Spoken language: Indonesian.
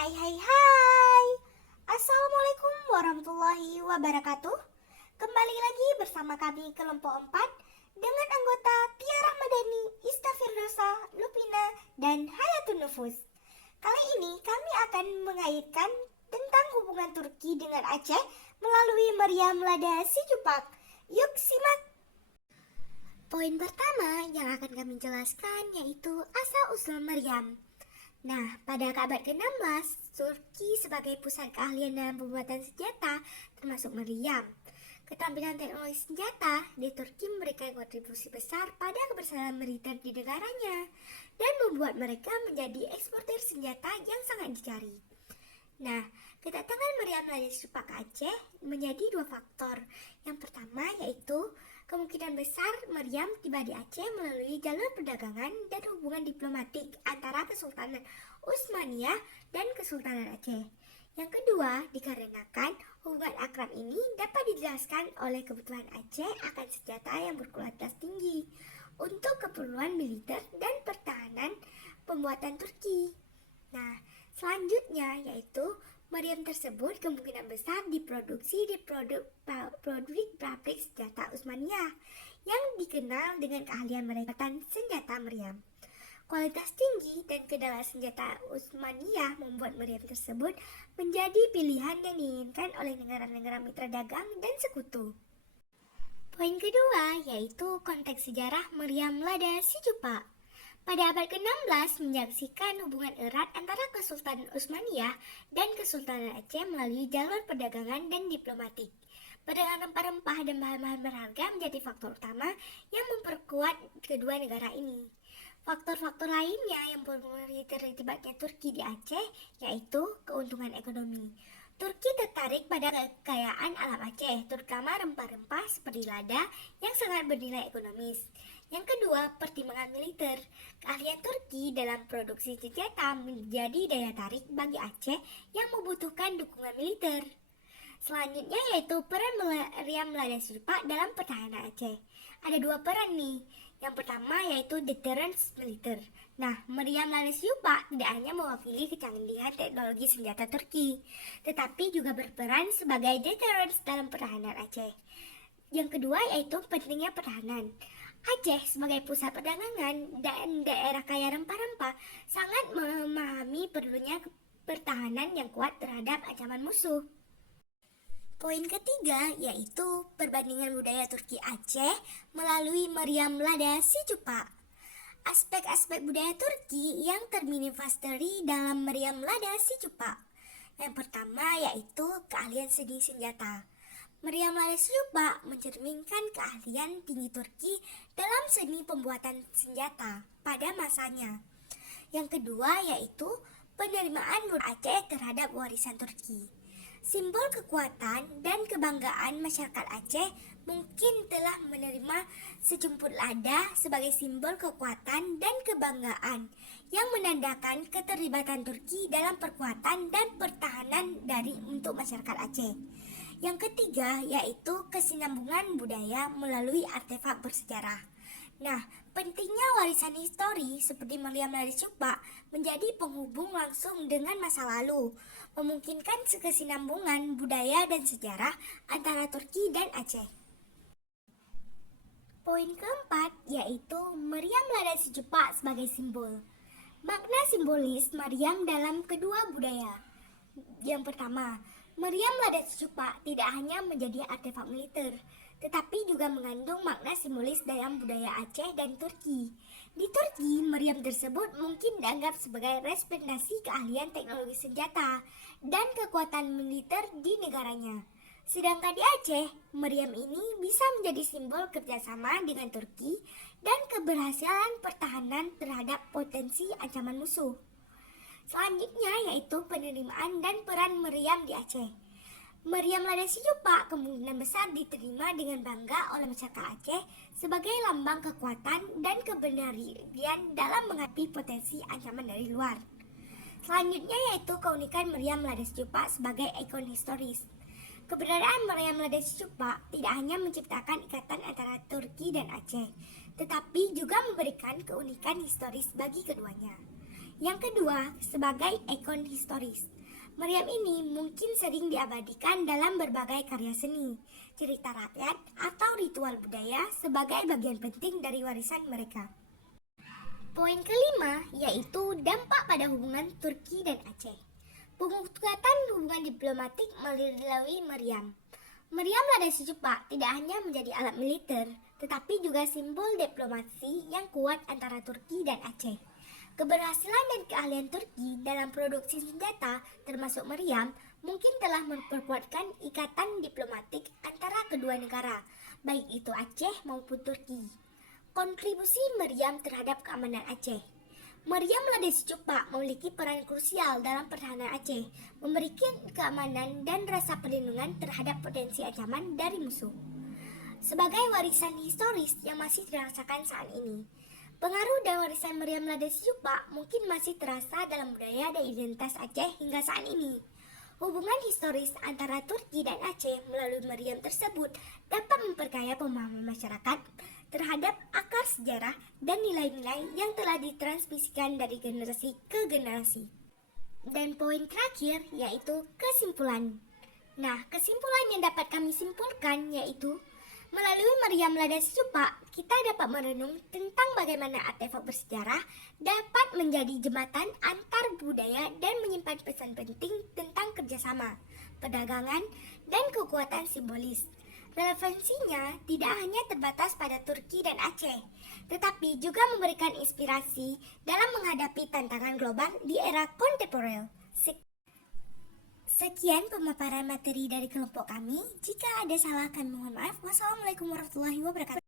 Hai hai hai. Assalamualaikum warahmatullahi wabarakatuh. Kembali lagi bersama kami kelompok 4 dengan anggota Tiara Madani, Ista Firdosa, Lupina, dan Hayatun Nufus. Kali ini kami akan mengaitkan tentang hubungan Turki dengan Aceh melalui Maryam Lada Sijupak. Yuk simak. Poin pertama yang akan kami jelaskan yaitu asal-usul Maryam. Nah, pada abad ke-16, Turki sebagai pusat keahlian dalam pembuatan senjata termasuk meriam. Keterampilan teknologi senjata di Turki memberikan kontribusi besar pada keberhasilan militer di negaranya dan membuat mereka menjadi eksportir senjata yang sangat dicari. Nah, kedatangan Maryam Lada Sijupak ke Aceh menjadi dua faktor. Yang pertama yaitu kemungkinan besar Maryam tiba di Aceh melalui jalur perdagangan dan hubungan diplomatik antara Kesultanan Utsmaniyah dan Kesultanan Aceh. Yang kedua, dikarenakan hubungan akrab ini dapat dijelaskan oleh kebutuhan Aceh akan senjata yang berkualitas tinggi untuk keperluan militer dan pertahanan pembuatan Turki. Nah, selanjutnya yaitu meriam tersebut kemungkinan besar diproduksi di pabrik senjata Utsmaniyah yang dikenal dengan keahlian mereka senjata meriam. Kualitas tinggi dan kedalam senjata Utsmaniyah membuat meriam tersebut menjadi pilihan yang diinginkan oleh negara-negara mitra dagang dan sekutu. Poin kedua yaitu konteks sejarah Maryam Lada Sijupak. Pada abad ke-16 menyaksikan hubungan erat antara Kesultanan Utsmaniyah dan Kesultanan Aceh melalui jalur perdagangan dan diplomatik. Perdagangan rempah-rempah dan bahan-bahan berharga menjadi faktor utama yang memperkuat kedua negara ini. Faktor-faktor lainnya yang mempengaruhi terlibatnya Turki di Aceh yaitu keuntungan ekonomi. Turki tertarik pada kekayaan alam Aceh, terutama rempah-rempah seperti lada yang sangat bernilai ekonomis. Yang kedua, pertimbangan militer. Keahlian Turki dalam produksi senjata menjadi daya tarik bagi Aceh yang membutuhkan dukungan militer. Selanjutnya yaitu peran Maryam Lada Sijupak dalam pertahanan Aceh. Ada dua peran nih. Yang pertama yaitu deterrence militer. Nah, Maryam Lada Sijupak tidak hanya mewakili kecanggihan teknologi senjata Turki, tetapi juga berperan sebagai deterrence dalam pertahanan Aceh. Yang kedua yaitu pentingnya pertahanan. Aceh sebagai pusat perdagangan dan daerah kaya rempah-rempah sangat memahami perlunya pertahanan yang kuat terhadap ancaman musuh. Poin ketiga yaitu perbandingan budaya Turki Aceh melalui Maryam Lada Sijupak. Aspek-aspek budaya Turki yang termanifestasi dalam Maryam Lada Sijupak. Yang pertama yaitu keahlian seni senjata. Maryam Lada Sijupak mencerminkan keahlian tinggi Turki dalam seni pembuatan senjata pada masanya. Yang kedua yaitu penerimaan Aceh terhadap warisan Turki. Simbol kekuatan dan kebanggaan masyarakat Aceh mungkin telah menerima sejumput lada sebagai simbol kekuatan dan kebanggaan yang menandakan keterlibatan Turki dalam perkuatan dan pertahanan untuk masyarakat Aceh. Yang ketiga yaitu kesinambungan budaya melalui artefak bersejarah. Nah, pentingnya warisan histori seperti Maryam Lada Sijupak menjadi penghubung langsung dengan masa lalu, memungkinkan kesinambungan budaya dan sejarah antara Turki dan Aceh. Poin keempat yaitu Maryam Lada Sijupak sebagai simbol. Makna simbolis Maryam dalam kedua budaya. Yang pertama, Maryam Lada Sijupak tidak hanya menjadi artefak militer, tetapi juga mengandung makna simbolis dalam budaya Aceh dan Turki. Di Turki, meriam tersebut mungkin dianggap sebagai representasi keahlian teknologi senjata dan kekuatan militer di negaranya. Sedangkan di Aceh, meriam ini bisa menjadi simbol kerjasama dengan Turki dan keberhasilan pertahanan terhadap potensi ancaman musuh. Selanjutnya yaitu penerimaan dan peran meriam di Aceh. Maryam Lada Sijupak kemungkinan besar diterima dengan bangga oleh masyarakat Aceh sebagai lambang kekuatan dan keberanian dalam menghadapi potensi ancaman dari luar. Selanjutnya yaitu keunikan Maryam Lada Sijupak sebagai ikon historis. Keberadaan Maryam Lada Sijupak tidak hanya menciptakan ikatan antara Turki dan Aceh, tetapi juga memberikan keunikan historis bagi keduanya. Yang kedua, sebagai ikon historis. Maryam ini mungkin sering diabadikan dalam berbagai karya seni, cerita rakyat, atau ritual budaya sebagai bagian penting dari warisan mereka. Poin kelima yaitu dampak pada hubungan Turki dan Aceh. Penguatan hubungan diplomatik melalui Maryam. Maryam Ladasi Cepak tidak hanya menjadi alat militer, tetapi juga simbol diplomasi yang kuat antara Turki dan Aceh. Keberhasilan dan keahlian Turki dalam produksi senjata, termasuk Maryam, mungkin telah memperkuatkan ikatan diplomatik antara kedua negara, baik itu Aceh maupun Turki. Kontribusi Maryam terhadap keamanan Aceh. Maryam Ladasi Cepak memiliki peran krusial dalam pertahanan Aceh, memberikan keamanan dan rasa perlindungan terhadap potensi ancaman dari musuh. Sebagai warisan historis yang masih dirasakan saat ini, pengaruh dan warisan Maryam Ladasi Cepak mungkin masih terasa dalam budaya dan identitas Aceh hingga saat ini. Hubungan historis antara Turki dan Aceh melalui Maryam tersebut dapat memperkaya pemahaman masyarakat terhadap akar sejarah dan nilai-nilai yang telah ditransmisikan dari generasi ke generasi. Dan poin terakhir yaitu kesimpulan. Nah, kesimpulan yang dapat kami simpulkan yaitu melalui Maryam Ladasi Cepak, kita dapat merenung tentang bagaimana artefak bersejarah dapat menjadi jembatan antar budaya dan menyimpan pesan penting tentang kerjasama, perdagangan, dan kekuatan simbolis. Relevansinya tidak hanya terbatas pada Turki dan Aceh, tetapi juga memberikan inspirasi dalam menghadapi tantangan global di era kontemporer. Sekian pemaparan materi dari kelompok kami. Jika ada salah, kami mohon maaf. Wassalamualaikum warahmatullahi wabarakatuh.